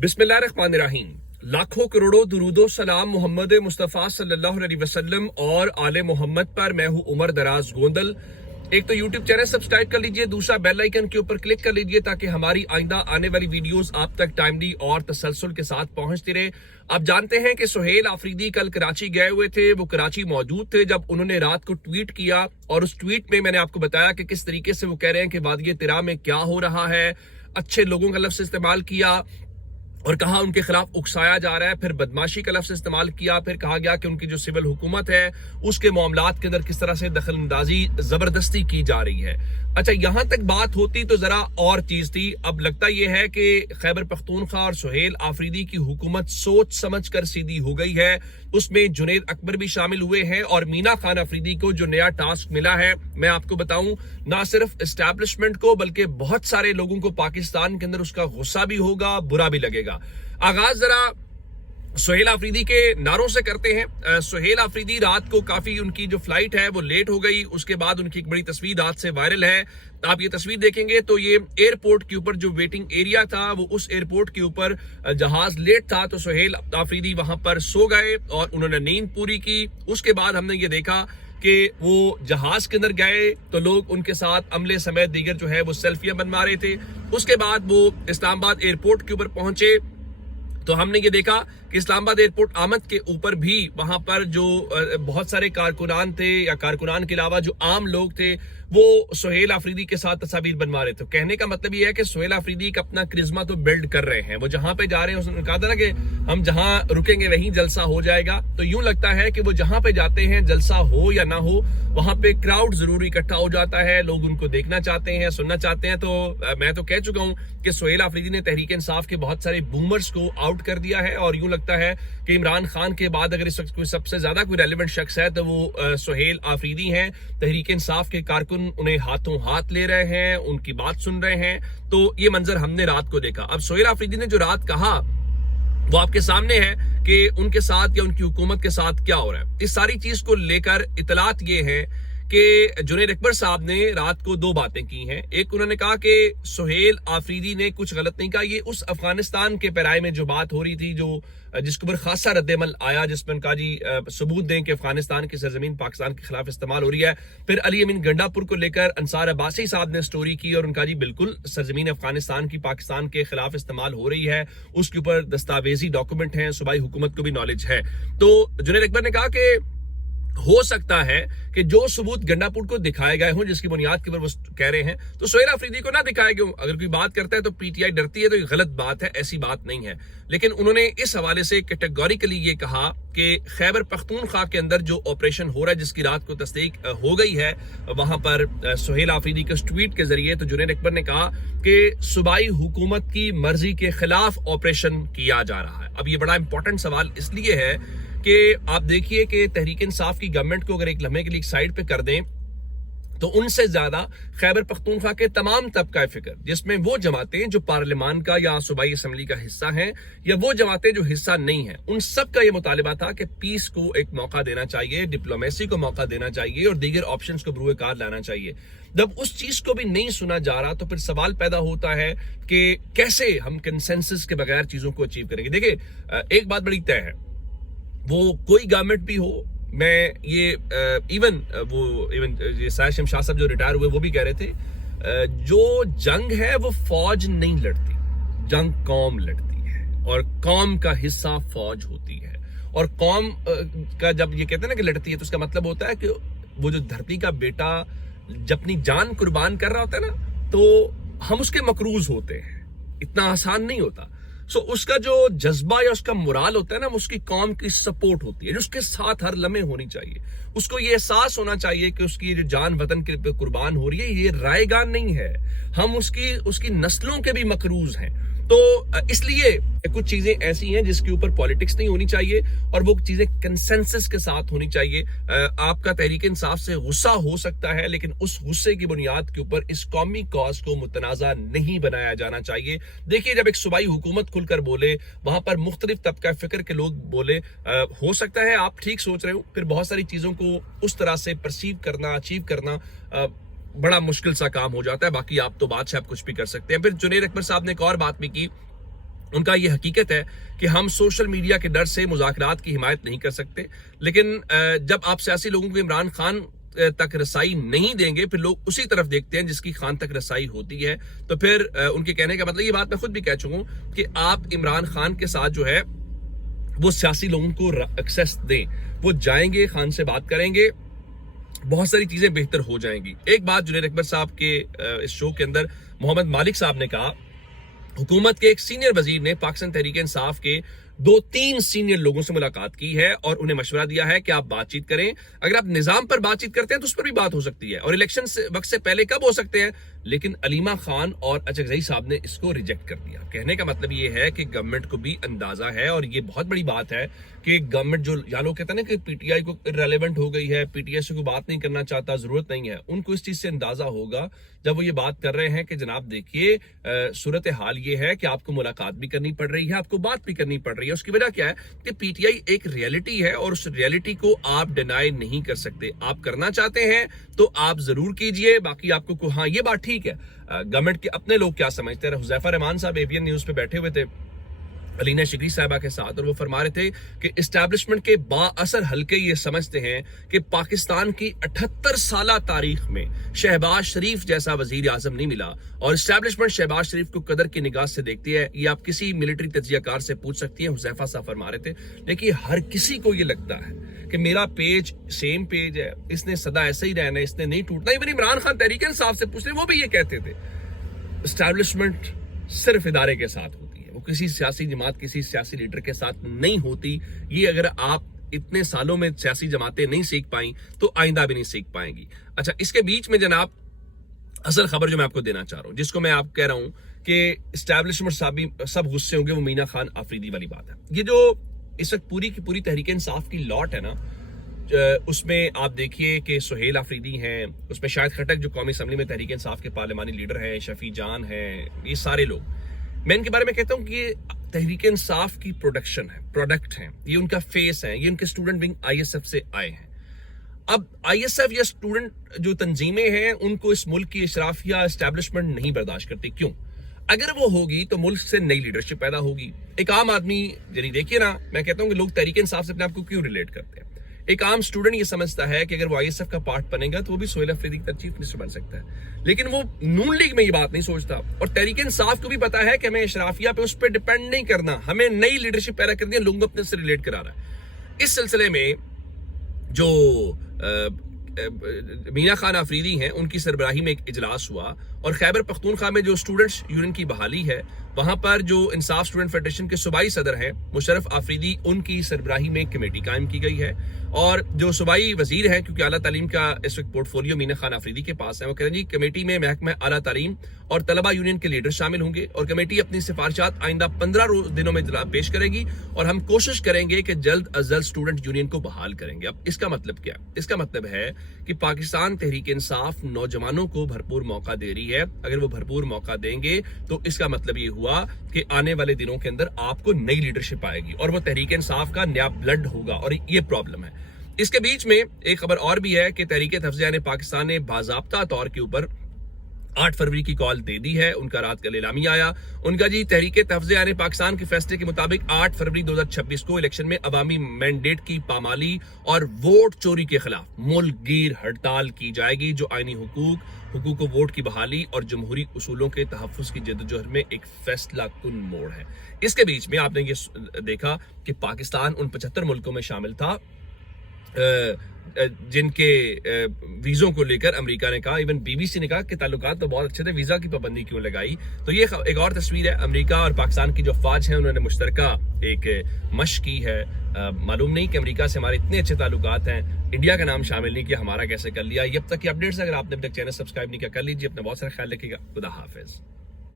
बिस्मिल्लाहिर्रहमानिर्रहीम। लाखों करोड़ों दुरूदो सलाम मोहम्मद मुस्तफ़ा सल्लल्लाहु अलैहि वसल्लम और आले मोहम्मद पर। मैं हूं उमर दराज गोंदल। एक तो यूट्यूब चैनल सब्सक्राइब कर लीजिए, दूसरा बेल आइकन के ऊपर क्लिक कर लीजिए ताकि हमारी आइंदा आने वाली वीडियोस आप तक टाइमली और तसलसल के साथ पहुंचती रहे। आप जानते हैं कि सुहेल आफरीदी कल कराची गए हुए थे, वो कराची मौजूद थे जब उन्होंने रात को ट्वीट किया और उस ट्वीट में मैंने आपको बताया कि किस तरीके से वो कह रहे हैं कि वादिये तिरा में क्या हो रहा है। अच्छे लोगों का लफ्ज इस्तेमाल किया और कहा उनके खिलाफ उकसाया जा रहा है, फिर बदमाशी का लफ्ज इस्तेमाल किया, फिर कहा गया कि उनकी जो सिविल हुकूमत है उसके मामलात के अंदर किस तरह से दखल अंदाजी जबरदस्ती की जा रही है। अच्छा, यहां तक बात होती तो जरा और चीज थी। अब लगता यह है कि खैबर पख्तूनख्वा और सुहेल आफरीदी की हुकूमत सोच समझ कर सीधी हो गई है। उसमें जुनैद अकबर भी शामिल हुए हैं और मीना खान अफरीदी को जो नया टास्क मिला है, मैं आपको बताऊं, ना सिर्फ एस्टैब्लिशमेंट को बल्कि बहुत सारे लोगों को पाकिस्तान के अंदर उसका गुस्सा भी होगा, बुरा भी लगेगा। आगाज जरा सुहेल आफरीदी के नारों से करते हैं। सुहेल आफरीदी रात को काफी उनकी जो फ्लाइट है वो लेट हो गई, उसके बाद उनकी एक बड़ी तस्वीर रात से वायरल है। आप ये तस्वीर देखेंगे तो ये एयरपोर्ट के ऊपर जो वेटिंग एरिया था, वो उस एयरपोर्ट के ऊपर जहाज लेट था तो सुहेल आफरीदी वहां पर सो गए और उन्होंने नींद पूरी की। उसके बाद हमने ये देखा कि वो जहाज के अंदर गए तो लोग उनके साथ अमले समेत दीगर जो है वो सेल्फियां बनवा रहे थे। उसके बाद वो इस्लामाबाद एयरपोर्ट के ऊपर पहुंचे तो हमने ये देखा कि इस्लामाबाद एयरपोर्ट आमद के ऊपर भी वहां पर जो बहुत सारे कारकुनान थे या कारकुनान के अलावा जो आम लोग थे वो सुहेल आफरीदी के साथ तस्वीर बनवा रहे थे। कहने का मतलब ये है कि सुहेल आफरीदी एक अपना क्रिज्मा तो बिल्ड कर रहे हैं। वो जहां पे जा रहे हैं, उसने कहा था ना कि हम जहां रुकेंगे वहीं जलसा हो जाएगा, तो यूं लगता है कि वो जहां पे जाते हैं जलसा हो या ना हो वहां पे क्राउड जरूर इकट्ठा हो जाता है, लोग उनको देखना चाहते हैं, सुनना चाहते हैं। तो मैं तो कह चुका हूं कि सुहेल आफरीदी ने तहरीक इंसाफ के बहुत सारे बूमर्स को आउट कर दिया है और यूं लगता है कि इमरान खान के बाद अगर इस वक्त कोई सबसे ज्यादा कोई रेलेवेंट शख्स है तो वो सुहेल आफरीदी हैं। तहरीक इंसाफ के कारकुन उन्हें हाथों हाथ ले रहे हैं, उनकी बात सुन रहे हैं। तो ये मंजर हमने रात को देखा। अब सुहेल आफरीदी ने जो रात कहा वो आपके सामने है कि उनके साथ या उनकी हुकूमत के साथ क्या हो रहा है। इस सारी चीज को लेकर इतलात ये है कि जुनैद अकबर साहब ने रात को दो बातें की हैं। एक, उन्होंने कहा कि सुहेल आफरीदी ने कुछ गलत नहीं कहा। ये उस अफगानिस्तान के पैराए में जो बात हो रही थी, जो जिसके ऊपर खासा रद्दमल आया, जिसमें उनका जी सबूत दें कि अफगानिस्तान की सरजमीन पाकिस्तान के खिलाफ इस्तेमाल हो रही है। फिर अली अमीन गंडापुर को लेकर अंसार अब्बासी साहब ने स्टोरी की और उनका जी बिल्कुल सरजमीन अफगानिस्तान की पाकिस्तान के खिलाफ इस्तेमाल हो रही है, उसके ऊपर दस्तावेजी डॉक्यूमेंट हैं, सूबाई हुकूमत को भी नॉलेज है। तो जुनैद अकबर ने कहा कि हो सकता है कि जो सबूत गंडापुर को दिखाए गए हों, जिसकी बुनियाद के ऊपर वो कह रहे हैं, तो सुहेल आफरीदी को ना दिखाए गए हों। अगर कोई बात करता है तो पीटीआई डरती है, तो ये गलत बात है, ऐसी बात नहीं है। लेकिन उन्होंने इस हवाले से कैटेगोरिकली ये कहा कि खैबर पख्तूनख्वा के अंदर जो ऑपरेशन हो रहा है, जिसकी रात को तस्दीक हो गई है वहां पर सुहेल आफरीदी के ट्वीट के जरिए, तो जुनैद अकबर ने कहा कि सूबाई हुकूमत की मर्जी के खिलाफ ऑपरेशन किया जा रहा है। अब ये बड़ा इंपॉर्टेंट सवाल इसलिए है कि आप देखिए कि तहरीक इंसाफ की गवर्नमेंट को अगर एक लम्हे के लिए साइड पे कर दें तो उनसे ज्यादा खैबर पख्तूनख्वा के तमाम तबका फिक्र, जिसमें वो जमातें जो पार्लियामान का या सूबाई असम्बली का हिस्सा हैं या वो जमातें जो हिस्सा नहीं हैं, उन सब का ये मुतालिबा था कि पीस को एक मौका देना चाहिए, डिप्लोमेसी को मौका देना चाहिए और दीगर ऑप्शंस को बरूए कार लाना चाहिए। जब उस चीज को भी नहीं सुना जा रहा तो फिर सवाल पैदा होता है कि कैसे हम कंसेंसस के बगैर चीजों को अचीव करेंगे। देखिए, एक बात बड़ी तय है, वो कोई गवर्नमेंट भी हो, मैं ये इवन ये साहिर शमशाद साहब जो रिटायर हुए वो भी कह रहे थे, जो जंग है वो फौज नहीं लड़ती, जंग कौम लड़ती है और कौम का हिस्सा फौज होती है। और कौम का जब ये कहते हैं ना कि लड़ती है, तो उसका मतलब होता है कि वो जो धरती का बेटा जब अपनी जान कुर्बान कर रहा होता है ना, तो हम उसके मकरूज होते हैं। इतना आसान नहीं होता। सो उसका जो जज्बा या उसका मुराल होता है ना, उसकी कौम की सपोर्ट होती है, जो उसके साथ हर लम्हे होनी चाहिए। उसको ये एहसास होना चाहिए कि उसकी जो जान वतन के पे कुर्बान हो रही है, ये रायगान नहीं है, हम उसकी नस्लों के भी मकरूज हैं। तो इसलिए कुछ चीजें ऐसी हैं जिसके ऊपर पॉलिटिक्स नहीं होनी चाहिए और वो चीजें कंसेंसस के साथ होनी चाहिए। आपका तहरीक इंसाफ से गुस्सा हो सकता है, लेकिन उस गुस्से की बुनियाद के ऊपर इस कौमी कॉज को मुतनाजा नहीं बनाया जाना चाहिए। देखिए, जब एक सूबाई हुकूमत खुलकर बोले, वहां पर मुख्तलिफ तबका फिक्र के लोग बोले, हो सकता है आप ठीक सोच रहे हो, फिर बहुत सारी चीजों को उस तरह से परसीव करना, अचीव करना बड़ा मुश्किल सा काम हो जाता है। बाकी आप तो बादशाह, आप कुछ भी कर सकते हैं। फिर जुनैद अकबर साहब ने एक और बात भी की, ان کا یہ حقیقت ہے کہ ہم سوشل میڈیا کے ڈر سے مذاکرات کی حمایت نہیں کر سکتے، لیکن جب آپ سیاسی لوگوں کو عمران خان تک رسائی نہیں دیں گے، پھر لوگ اسی طرف دیکھتے ہیں جس کی خان تک رسائی ہوتی ہے. تو پھر ان کے کہنے کا مطلب، یہ بات میں خود بھی کہہ چکا ہوں کہ آپ عمران خان کے ساتھ جو ہے وہ سیاسی لوگوں کو ایکسیس دیں، وہ جائیں گے، خان سے بات کریں گے، بہت ساری چیزیں بہتر ہو جائیں گی. ایک بات جنید اکبر صاحب کے اس شو کے اندر محمد مالک صاحب نے کہا، حکومت کے ایک سینئر وزیر نے پاکستان تحریک انصاف کے 2-3 سینئر لوگوں سے ملاقات کی ہے اور انہیں مشورہ دیا ہے کہ آپ بات چیت کریں. اگر آپ نظام پر بات چیت کرتے ہیں تو اس پر بھی بات ہو سکتی ہے، اور الیکشن وقت سے پہلے کب ہو سکتے ہیں. لیکن علیمہ خان اور اچکزئی صاحب نے اس کو ریجیکٹ کر دیا. کہنے کا مطلب یہ ہے کہ گورنمنٹ کو بھی اندازہ ہے، اور یہ بہت بڑی بات ہے کہ گورنمنٹ جو یا لوگ کہتے ہیں نا کہ پی ٹی آئی کو ریلیونٹ ہو گئی ہے، پی ٹی آئی سے کوئی بات نہیں کرنا چاہتا، ضرورت نہیں ہے، ان کو اس چیز سے اندازہ ہوگا جب وہ یہ بات کر رہے ہیں کہ جناب دیکھیے صورتحال یہ ہے کہ آپ کو ملاقات بھی کرنی پڑ رہی ہے، آپ کو بات بھی کرنی پڑ رہی ہے. اس کی وجہ کیا ہے کہ پی ٹی آئی ایک ریئلٹی ہے، اور اس ریئلٹی کو آپ ڈینائی نہیں کر سکتے. آپ کرنا چاہتے ہیں تو آپ ضرور کیجئے، باقی آپ کو ہاں یہ بات ٹھیک ہے. گورنمنٹ کے اپنے لوگ کیا سمجھتے ہیں؟ حذیفہ رحمان صاحب اے بی این نیوز پہ بیٹھے ہوئے تھے علینا شکری صاحبہ کے ساتھ، اور وہ فرما رہے تھے کہ اسٹیبلشمنٹ کے با اثر حلقے یہ سمجھتے ہیں کہ پاکستان کی 78 سالہ تاریخ میں شہباز شریف جیسا وزیر اعظم نہیں ملا، اور اسٹیبلشمنٹ شہباز شریف کو قدر کی نگاہ سے دیکھتی ہے. یہ آپ کسی ملٹری تجزیہ کار سے پوچھ سکتی ہیں، حذیفہ صاحب فرما رہے تھے. لیکن ہر کسی کو یہ لگتا ہے کہ میرا پیج سیم پیج ہے، اس نے سدا ایسا ہی رہنا ہے، اس نے نہیں ٹوٹنا. ایون عمران خان تحریک انصاف سے پوچھ رہے، وہ بھی یہ کہتے تھے اسٹیبلشمنٹ صرف ادارے کے ساتھ ہوتی ہے، وہ کسی سیاسی جماعت، کسی سیاسی لیڈر کے ساتھ نہیں ہوتی. یہ اگر آپ اتنے سالوں میں سیاسی جماعتیں نہیں سیکھ پائیں تو آئندہ بھی نہیں سیکھ پائیں گی. اچھا، اس کے بیچ میں جناب اصل خبر جو میں آپ کو دینا چاہ رہا ہوں، جس کو میں آپ کہہ رہا ہوں کہ اسٹیبلشمنٹ سب غصے ہوں گے، وہ مینا خان آفریدی والی بات ہے. یہ جو اس وقت پوری کی پوری تحریک انصاف کی لاٹ ہے نا، اس میں آپ دیکھیے کہ سہیل آفریدی ہیں، اس میں شاہد خٹک جو قومی اسمبلی میں تحریک انصاف کے پارلیمانی لیڈر ہیں، شفیع جان ہیں، یہ سارے لوگ. میں ان کے بارے میں کہتا ہوں کہ یہ تحریک انصاف کی پروڈکشن ہے، پروڈکٹ ہیں، یہ ان کا فیس ہے، یہ ان کے student wing I S F سے آئے ہیں. اب آئی ایس ایف یا اسٹوڈنٹ جو تنظیمیں ہیں، ان کو اس ملک کی اشرافیہ اسٹیبلشمنٹ نہیں برداشت کرتی. کیوں؟ اگر وہ ہوگی تو ملک سے نئی لیڈرشپ پیدا ہوگی. ایک عام آدمی، یعنی دیکھیے نا، میں کہتا ہوں کہ لوگ تحریک انصاف سے اپنے آپ کو کیوں ریلیٹ کرتے ہیں. ایک عام اسٹوڈنٹ یہ سمجھتا ہے کہ اگر وہ آئی ایس ایف کا پارٹ بنے گا تو وہ بھی سہیل آفریدی کا چیف منسٹر بن سکتا ہے، لیکن وہ نون لیگ میں یہ بات نہیں سوچتا. اور تحریک انصاف کو بھی پتا ہے کہ ہمیں اشرافیہ پہ اس پہ ڈیپینڈ نہیں کرنا، ہمیں نئی لیڈرشپ پیدا کرنی ہے، لوگوں کو اپنے سے ریلیٹ کرا رہا ہے. اس سلسلے میں جو مینا خان آفریدی ہیں، ان کی سربراہی میں ایک اجلاس ہوا، اور خیبر پختونخوا میں جو اسٹوڈنٹس یونین کی بحالی ہے، وہاں پر جو انصاف اسٹوڈنٹ فیڈریشن کے صوبائی صدر ہیں مشرف آفریدی، ان کی سربراہی میں ایک کمیٹی قائم کی گئی ہے. اور جو صوبائی وزیر ہیں، کیونکہ اعلیٰ تعلیم کا اس وقت پورٹ فولیو مینا خان آفریدی کے پاس ہے، وہ کہتے ہیں جی کمیٹی میں محکمہ اعلیٰ تعلیم اور طلبہ یونین کے لیڈر شامل ہوں گے، اور کمیٹی اپنی سفارشات آئندہ 15 دنوں میں پیش کرے گی، اور ہم کوشش کریں گے کہ جلد از جلد اسٹوڈنٹ یونین کو بحال کریں گے. اب اس کا مطلب کیا ہے؟ اس کا مطلب ہے کہ پاکستان تحریک انصاف نوجوانوں کو بھرپور موقع دے رہی ہے. اگر وہ بھرپور موقع دیں گے تو اس کا مطلب یہ ہوا کہ آنے والے دنوں کے اندر آپ کو نئی لیڈرشپ آئے گی، اور وہ تحریک انصاف کا نیا بلڈ ہوگا، اور یہ پرابلم ہے. اس کے بیچ میں ایک خبر اور بھی ہے کہ تحریک تفضیہ پاکستان نے باضابطہ طور کے اوپر 8 فروری کی کال دے دی ہے. ان کا رات کا اعلامیہ آیا، ان کا جی تحریک تفضیہ پاکستان کے فیصلے کے مطابق 8 فروری 2026 کو الیکشن میں عوامی مینڈیٹ کی پامالی اور ووٹ چوری کے خلاف ملک گیر ہڑتال کی جائے گی، جو آئینی حقوق و ووٹ کی بحالی اور جمہوری اصولوں کے تحفظ کی جدوجہد میں ایک فیصلہ کن موڑ ہے. اس کے بیچ میں آپ نے یہ دیکھا کہ پاکستان ان 75 ملکوں میں شامل تھا جن کے ویزوں کو لے کر امریکہ نے کہا، ایون بی بی سی نے کہا کہ تعلقات تو بہت اچھے تھے، ویزا کی پابندی کیوں لگائی. تو یہ ایک اور تصویر ہے. امریکہ اور پاکستان کی جو افواج ہیں انہوں نے مشترکہ ایک مشق کی ہے. معلوم نہیں کہ امریکہ سے ہمارے اتنے اچھے تعلقات ہیں، انڈیا کا نام شامل نہیں کیا، ہمارا کیسے کر لیا. یہ اب تک کی اپڈیٹس اگر آپ نے اب تک چینل سبسکرائب نہیں کیا کر لیجیے. اپنا بہت سارا خیال رکھیے گا. خدا حافظ.